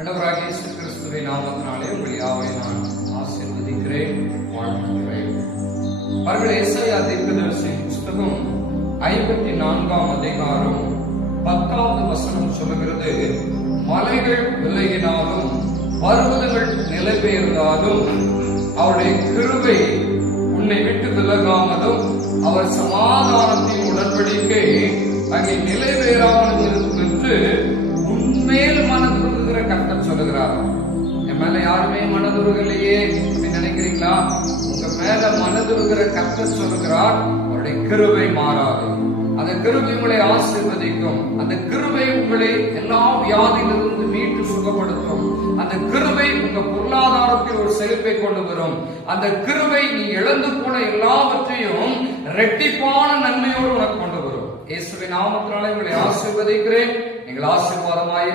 ஆண்டவராகிய இயேசு கிறிஸ்துவின் நாமத்தினாலே உங்கள் யாவரையும் நான் ஆசீர்வதிக்கிறேன், வாழ்த்துகிறேன். அவர்கள் ஏசாயா தீர்க்கதரிசியின் புஸ்தகம் 54ஆம் அதிகாரம் 10வது வசனம் சொல்லுகிறது, மலைகள் விலகினாலும் பர்வதங்கள் நிலை பெயர்ந்தாலும் அவருடைய கிருபை உன்னை விட்டு விலகாமலும் அவர் சமாதானத்தின் உடன்படிக்கை அங்கே நிலை பெயராமலும் இருக்கும் என்று உன்மேல் மனதுருகிற கர்த்தர் சொல்லுகிறார். என் மேல யாருமே மனதுருகலையே அப்படின்னு நினைக்கிறீங்களா? உங்க மேல மனதுருகிற கர்த்தர் சொல்லுகிறார், அவருடைய கிருபை மாறாது. அந்த கிருபை உங்களை ஆசீர்வதிக்கும். அந்த கிருபை உங்களை எல்லா வியாதியிலிருந்து மீட்டு சுகப்படுத்தும். அந்த கிருபை உங்க பொருளாதாரத்தில் ஒரு செழிப்பை கொண்டு வரும். அந்த கிருபை நீ இழந்து போன எல்லாவற்றையும் இரட்டிப்பான நன்மையோடு உனக்கு கொண்டு வரும். இயேசுவின் நாமத்தினாலே உங்களை ஆசீர்வதிக்கிறேன். நீங்கள் ஆசீர்வாதமாய்